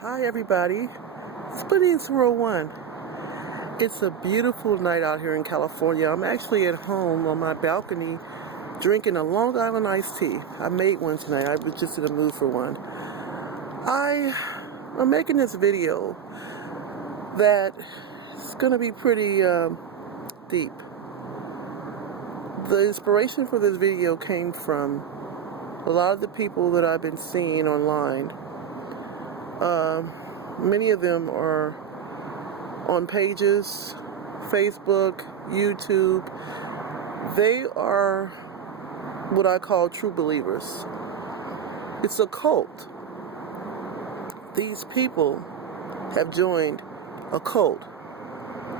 Hi everybody, Splitting 1. It's a beautiful night out here in California. I'm actually at home on my balcony drinking a Long Island iced tea. I made one tonight. I was just in the mood for one. I'm making this video that is going to be pretty deep. The inspiration for this video came from a lot of the people that I've been seeing online. Many of them are on pages, Facebook, YouTube. They are what I call true believers. It's a cult. These people have joined a cult.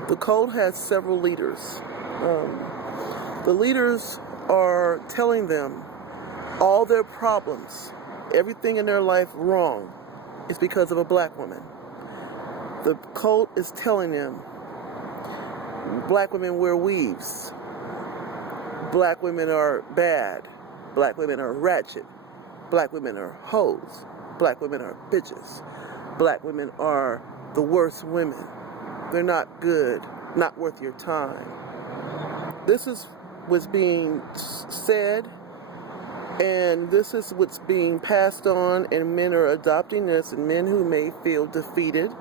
The cult has several leaders. The leaders are telling them all their problems, everything in their life wrong, is because of a black woman. The cult is telling them black women wear weaves, black women are bad, black women are ratchet, black women are hoes, black women are bitches, black women are the worst women. They're not good, not worth your time. This is what's being said, and this is what's being passed on, and men are adopting this, and men who may feel defeated,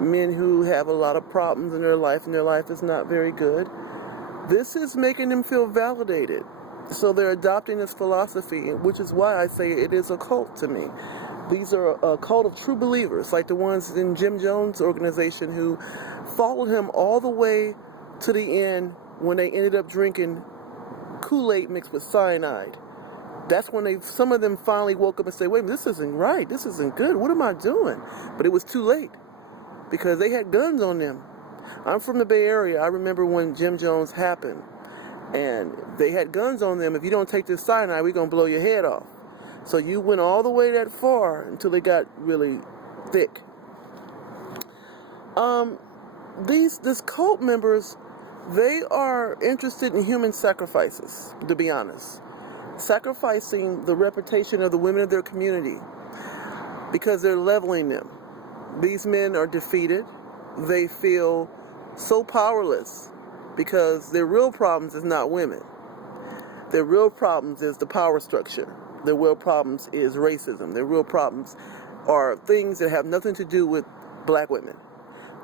men who have a lot of problems in their life, and their life is not very good. This is making them feel validated. So they're adopting this philosophy, which is why I say it is a cult to me. These are a cult of true believers, like the ones in Jim Jones' organization who followed him all the way to the end when they ended up drinking Kool-Aid mixed with cyanide. That's when some of them finally woke up and said, wait, this isn't right, this isn't good, what am I doing? But it was too late, because they had guns on them. I'm from the Bay Area. I remember when Jim Jones happened, and they had guns on them. If you don't take this cyanide, we're going to blow your head off. So you went all the way that far until they got really thick. These cult members, they are interested in human sacrifices, to be honest. Sacrificing the reputation of the women of their community because they're leveling them. These men are defeated. They feel so powerless because their real problems is not women. Their real problems is the power structure. Their real problems is racism. Their real problems are things that have nothing to do with black women.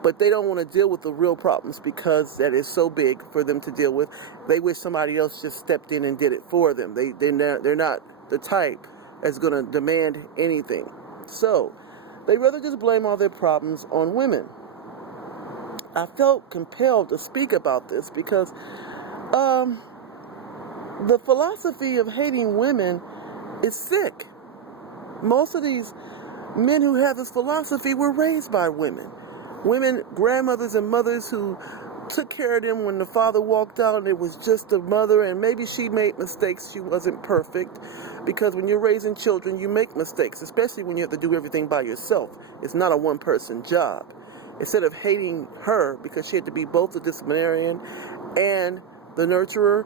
But they don't want to deal with the real problems because that is so big for them to deal with. They wish somebody else just stepped in and did it for them. They're not the type that's going to demand anything. So they rather just blame all their problems on women. I felt compelled to speak about this because the philosophy of hating women is sick. Most of these men who have this philosophy were raised by women. Women, grandmothers and mothers who took care of them when the father walked out and it was just a mother, and maybe she made mistakes. She wasn't perfect, because when you're raising children, you make mistakes, especially when you have to do everything by yourself. It's not a one-person job. Instead of hating her because she had to be both the disciplinarian and the nurturer,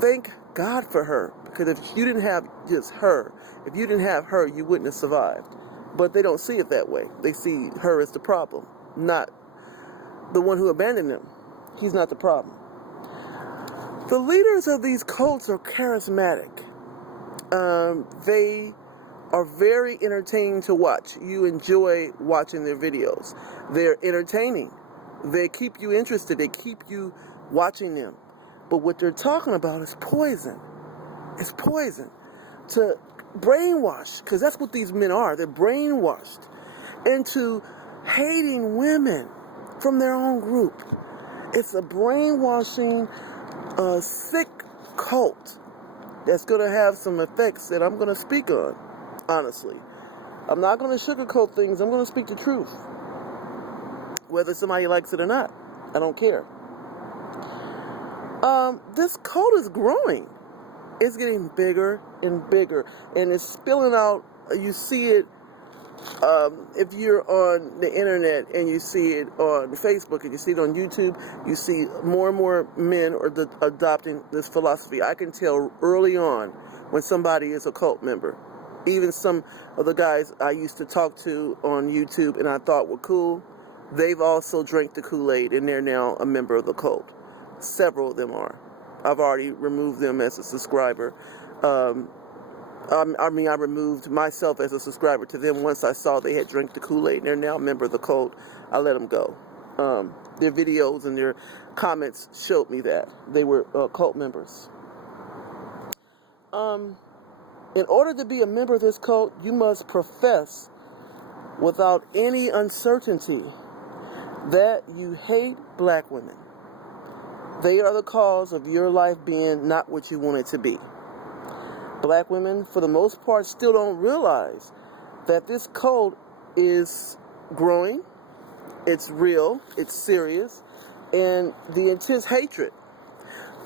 thank God for her, because if you didn't have just her, if you didn't have her, you wouldn't have survived. But they don't see it that way. They see her as the problem, not the one who abandoned them. He's not the problem. The leaders of these cults are charismatic. They are very entertaining to watch. You enjoy watching their videos. They're entertaining. They keep you interested. They keep you watching them. But what they're talking about is poison. It's poison. To brainwash, because that's what these men are. They're brainwashed into hating women from their own group. It's a brainwashing, sick cult that's going to have some effects that I'm going to speak on, honestly. I'm not going to sugarcoat things. I'm going to speak the truth. Whether somebody likes it or not, I don't care. This cult is growing. It's getting bigger and bigger, and it's spilling out. You see it if you're on the internet, and you see it on Facebook, and you see it on YouTube. You see more and more men are adopting this philosophy. I can tell early on when somebody is a cult member. Even some of the guys I used to talk to on YouTube and I thought were cool, they've also drank the Kool-Aid and they're now a member of the cult. Several of them are. I've already removed them as a subscriber. I removed myself as a subscriber to them once I saw they had drank the Kool-Aid and they're now a member of the cult. I let them go. Their videos and their comments showed me that they were cult members. In order to be a member of this cult, you must profess without any uncertainty that you hate black women. They are the cause of your life being not what you want it to be. Black women, for the most part, still don't realize that this cult is growing, it's real, it's serious, and the intense hatred.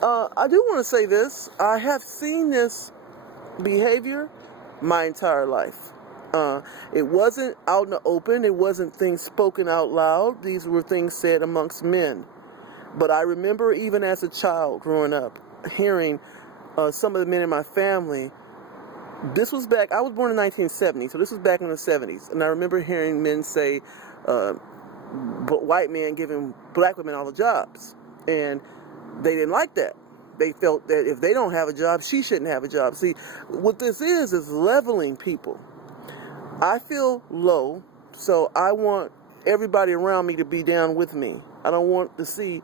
I do want to say this. I have seen this behavior my entire life. It wasn't out in the open. It wasn't things spoken out loud. These were things said amongst men. But I remember even as a child growing up, hearing some of the men in my family. This was back, I was born in 1970, so this was back in the 70s. And I remember hearing men say, white men giving black women all the jobs. And they didn't like that. They felt that if they don't have a job, she shouldn't have a job. See, what this is leveling people. I feel low, so I want everybody around me to be down with me. I don't want to see,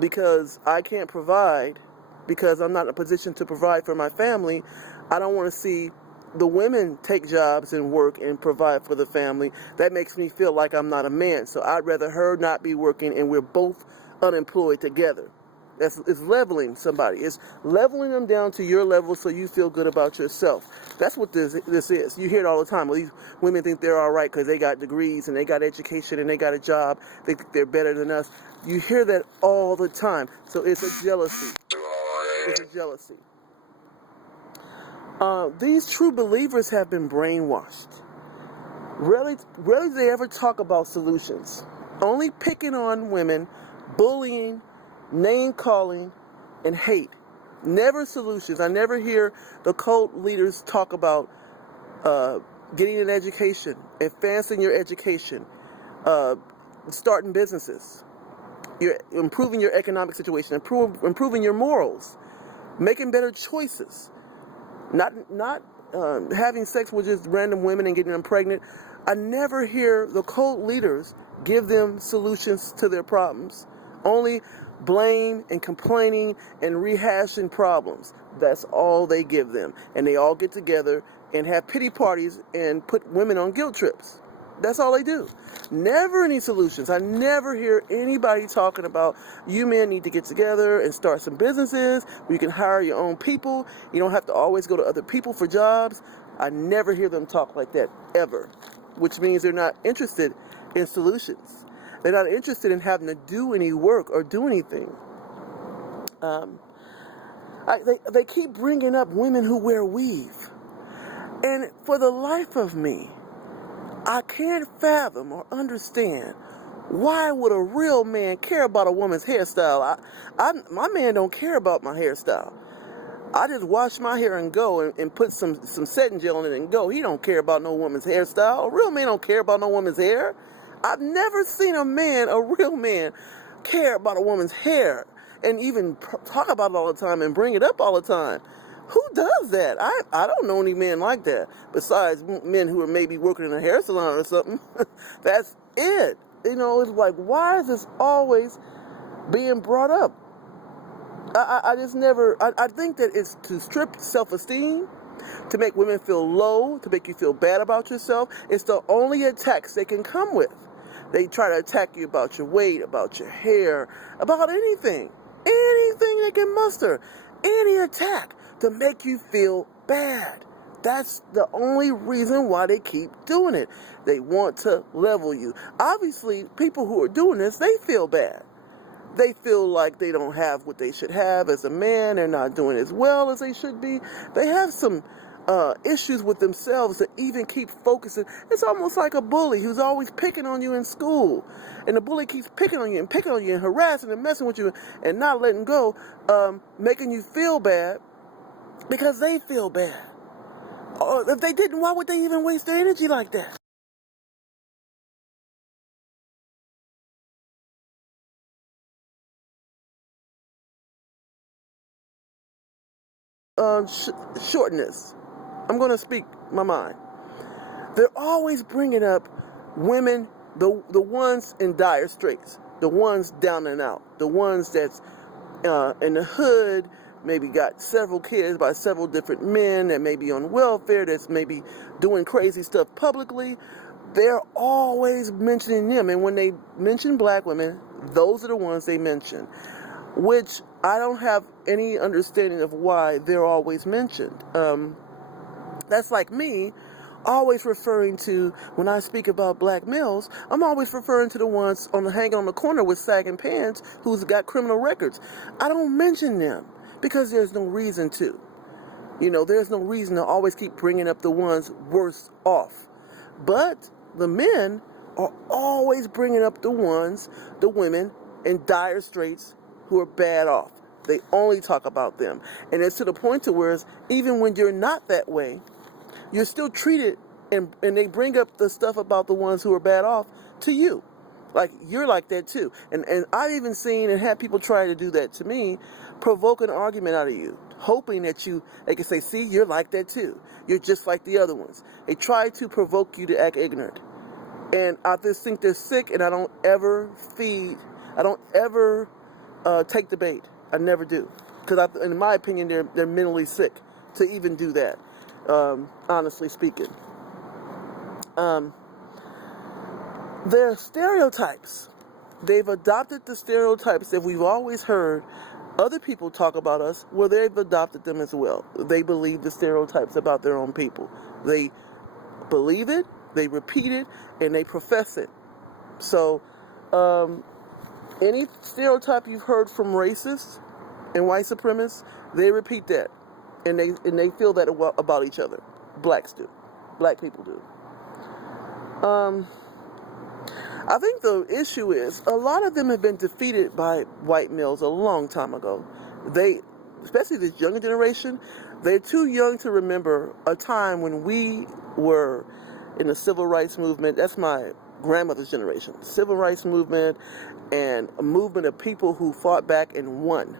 because I can't provide, because I'm not in a position to provide for my family, I don't want to see the women take jobs and work and provide for the family. That makes me feel like I'm not a man. So I'd rather her not be working and we're both unemployed together. It's leveling somebody. It's leveling them down to your level so you feel good about yourself. That's what this is. You hear it all the time. Well, these women think they're all right because they got degrees and they got education and they got a job. They think they're better than us. You hear that all the time. So it's a jealousy. It's a jealousy. These true believers have been brainwashed. Rarely do they ever talk about solutions. Only picking on women, bullying, name-calling, and hate. Never solutions. I never hear the cult leaders talk about getting an education, advancing your education, starting businesses, improving your economic situation, improving your morals, making better choices, not having sex with just random women and getting them pregnant. I never hear the cult leaders give them solutions to their problems. Only blame and complaining and rehashing problems. That's all they give them. And they all get together and have pity parties and put women on guilt trips. That's all they do. Never any solutions. I never hear anybody talking about, you men need to get together and start some businesses where you can hire your own people. You don't have to always go to other people for jobs. I never hear them talk like that, ever. Which means they're not interested in solutions. They're not interested in having to do any work or do anything. They keep bringing up women who wear weave. And for the life of me, I can't fathom or understand, why would a real man care about a woman's hairstyle? My man don't care about my hairstyle. I just wash my hair and go and put some setting gel in it and go. He don't care about no woman's hairstyle. A real man don't care about no woman's hair. I've never seen a real man, care about a woman's hair and even talk about it all the time and bring it up all the time. Who does that? I don't know any men like that, besides men who are maybe working in a hair salon or something. That's it. You know, it's like, why is this always being brought up? I just never, I think that it's to strip self-esteem, to make women feel low, to make you feel bad about yourself. It's the only attacks they can come with. They try to attack you about your weight, about your hair, about anything they can muster, any attack to make you feel bad. That's the only reason why they keep doing it. They want to level you. Obviously, people who are doing this, they feel bad. They feel like they don't have what they should have as a man. They're not doing as well as they should be. They have some issues with themselves that even keep focusing. It's almost like a bully who's always picking on you in school. And the bully keeps picking on you and harassing and messing with you and not letting go, making you feel bad because they feel bad. Or if they didn't, why would they even waste their energy like that? Shortness. I'm going to speak my mind. They're always bringing up women, the ones in dire straits, the ones down and out, the ones that's in the hood, maybe got several kids by several different men, that may be on welfare, that's maybe doing crazy stuff publicly. They're always mentioning them. And when they mention black women, those are the ones they mention, which I don't have any understanding of why they're always mentioned. That's like me always referring to, when I speak about black males, I'm always referring to the ones hanging on the corner with sagging pants who's got criminal records. I don't mention them because there's no reason to. There's no reason to always keep bringing up the ones worse off. But the men are always bringing up the women in dire straits who are bad off. They only talk about them. And it's to the point to where even when you're not that way, you're still treated, and they bring up the stuff about the ones who are bad off to you. Like, you're like that too. And I've even seen and had people try to do that to me, provoke an argument out of you, hoping that they can say, see, you're like that too. You're just like the other ones. They try to provoke you to act ignorant. And I just think they're sick, and I don't ever take the bait. I never do. Because in my opinion, they're mentally sick to even do that. Honestly speaking. They're stereotypes. They've adopted the stereotypes that we've always heard other people talk about us, well, they've adopted them as well. They believe the stereotypes about their own people. They believe it, they repeat it, and they profess it. So, any stereotype you've heard from racists and white supremacists, they repeat that. And they feel that about each other. Blacks do. Black people do. I think the issue is a lot of them have been defeated by white males a long time ago. Especially this younger generation, they're too young to remember a time when we were in the civil rights movement. That's my grandmother's generation. Civil rights movement, and a movement of people who fought back and won.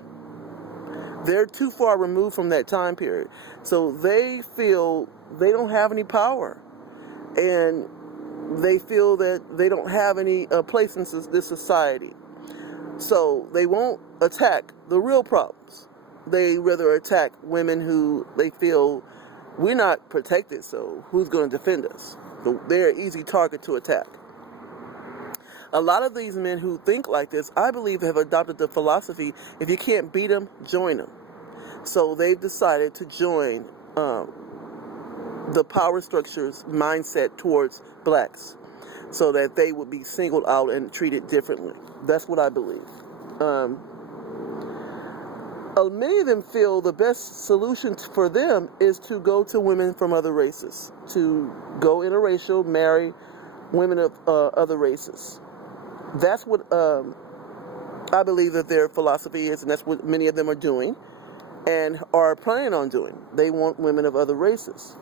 They're too far removed from that time period. So they feel they don't have any power. And they feel that they don't have any place in this society. So they won't attack the real problems. They rather attack women who they feel we're not protected, so who's going to defend us? They're an easy target to attack. A lot of these men who think like this, I believe, have adopted the philosophy, if you can't beat them, join them. So they've decided to join the power structure's mindset towards blacks so that they would be singled out and treated differently. That's what I believe. Many of them feel the best solution for them is to go to women from other races, to go interracial, marry women of other races. That's what I believe that their philosophy is, and that's what many of them are doing and are planning on doing. They want women of other races.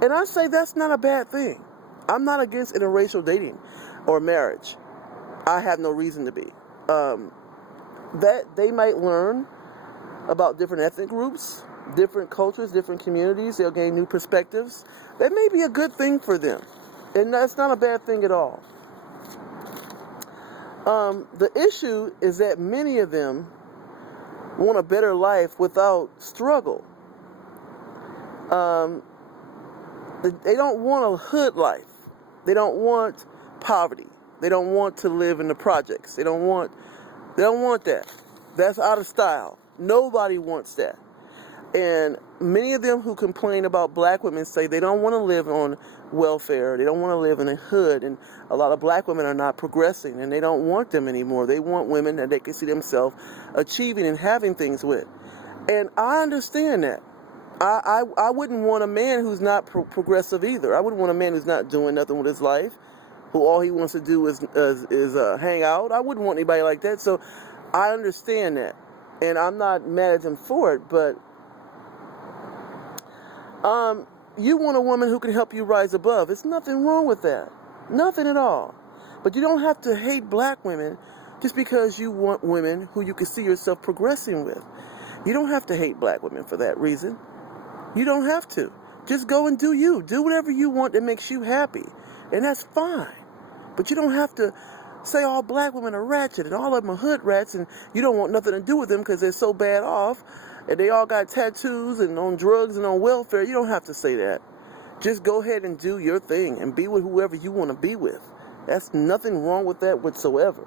And I say that's not a bad thing. I'm not against interracial dating or marriage. I have no reason to be. That they might learn about different ethnic groups, different cultures, different communities. They'll gain new perspectives. That may be a good thing for them. And that's not a bad thing at all. The issue is that many of them want a better life without struggle. They don't want a hood life. They don't want poverty. They don't want to live in the projects. They don't want that. That's out of style. Nobody wants that. And many of them who complain about black women say they don't want to live on welfare. They don't want to live in a hood. And a lot of black women are not progressing, and they don't want them anymore. They want women that they can see themselves achieving and having things with. And I understand that. I wouldn't want a man who's not progressive either. I wouldn't want a man who's not doing nothing with his life, who all he wants to do is hang out. I wouldn't want anybody like that. So I understand that. And I'm not mad at him for it, but you want a woman who can help you rise above. There's nothing wrong with that. Nothing at all. But you don't have to hate black women just because you want women who you can see yourself progressing with. You don't have to hate black women for that reason. You don't have to. Just go and do you. Do whatever you want that makes you happy. And that's fine. But you don't have to say all black women are ratchet and all of them are hood rats and you don't want nothing to do with them because they're so bad off and they all got tattoos and on drugs and on welfare. You don't have to say that. Just go ahead and do your thing and be with whoever you want to be with. That's nothing wrong with that whatsoever.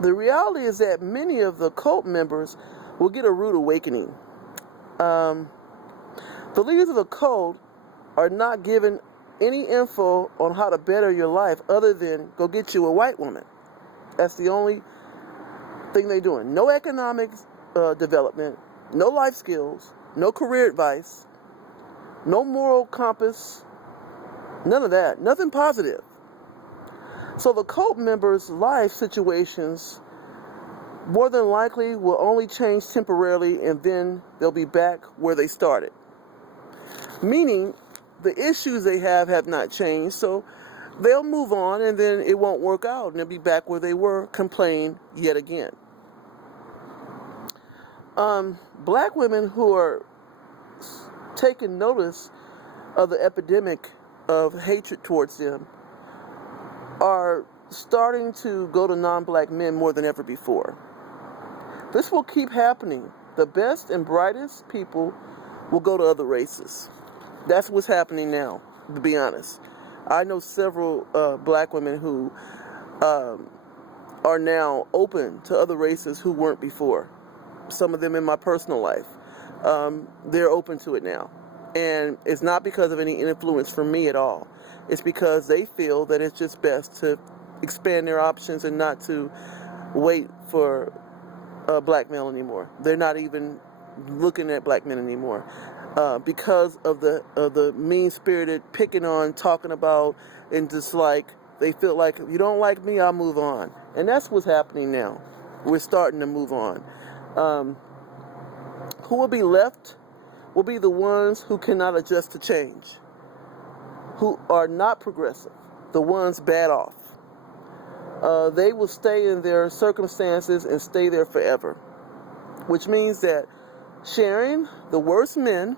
The reality is that many of the cult members will get a rude awakening. The leaders of the cult are not given any info on how to better your life other than go get you a white woman. That's the only thing they're doing. No economic development, no life skills, no career advice, no moral compass, none of that, nothing positive. So the cult members' life situations more than likely will only change temporarily and then they'll be back where they started. Meaning the issues they have not changed, so they'll move on and then it won't work out and they'll be back where they were, complaining yet again. Black women who are taking notice of the epidemic of hatred towards them are starting to go to non-black men more than ever before. This will keep happening. The best and brightest people will go to other races. That's what's happening now, to be honest. I know several black women who are now open to other races who weren't before. Some of them in my personal life. They're open to it now. And it's not because of any influence from me at all. It's because they feel that it's just best to expand their options and not to wait for black male anymore. They're not even looking at black men anymore because of the mean-spirited picking on, talking about, and dislike. They feel like, if you don't like me, I'll move on. And that's what's happening now. We're starting to move on. Who will be left will be the ones who cannot adjust to change, who are not progressive, the ones bad off. They will stay in their circumstances and stay there forever, which means that sharing the worst men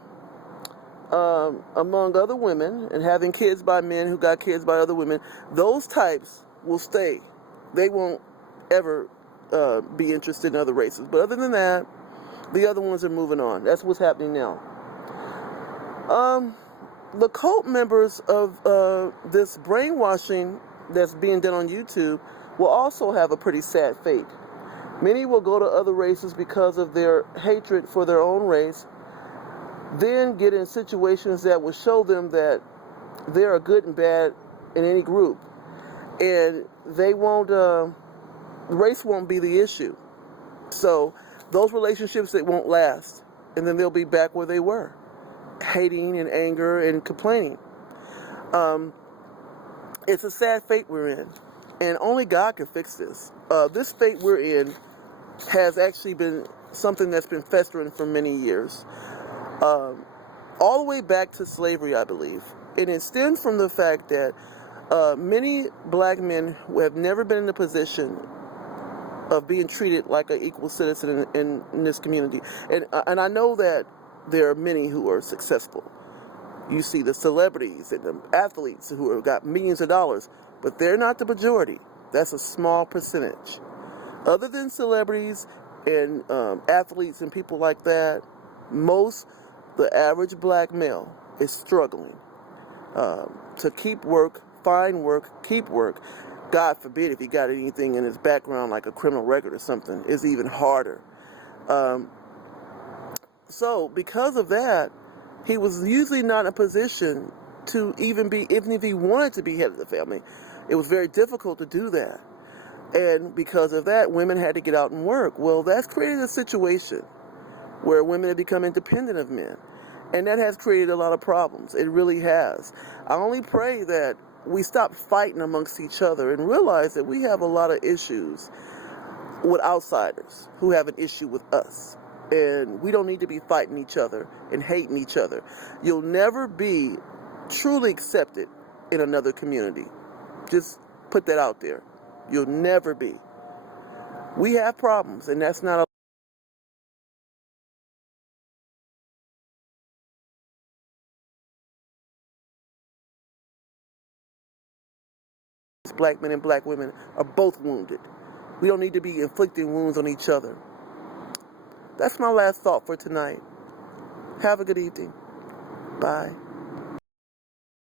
among other women and having kids by men who got kids by other women, those types will stay. They won't ever be interested in other races. But other than that, the other ones are moving on. That's what's happening now. The cult members of this brainwashing that's being done on YouTube will also have a pretty sad fate. Many will go to other races because of their hatred for their own race, then get in situations that will show them that they are good and bad in any group. And they won't, race won't be the issue. So those relationships, they won't last. And then they'll be back where they were, hating and anger and complaining. It's a sad fate we're in. And only God can fix this. This fate we're in has actually been something that's been festering for many years. All the way back to slavery, I believe. And it stems from the fact that many black men who have never been in a position of being treated like an equal citizen in this community. And I know that there are many who are successful. You see the celebrities and the athletes who have got millions of dollars, but they're not the majority. That's a small percentage. Other than celebrities and athletes and people like that, the average black male is struggling to keep work, find work, keep work. God forbid if he got anything in his background like a criminal record or something, is even harder. So because of that, he was usually not in a position to even if he wanted to be head of the family. It was very difficult to do that. And because of that, women had to get out and work. Well, that's created a situation where women have become independent of men. And that has created a lot of problems. It really has. I only pray that we stop fighting amongst each other and realize that we have a lot of issues with outsiders who have an issue with us. And we don't need to be fighting each other and hating each other. You'll never be truly accepted in another community. Just put that out there. You'll never be. We have problems, and that's not a black men and black women are both wounded. We don't need to be inflicting wounds on each other. That's my last thought for tonight. Have a good evening. Bye.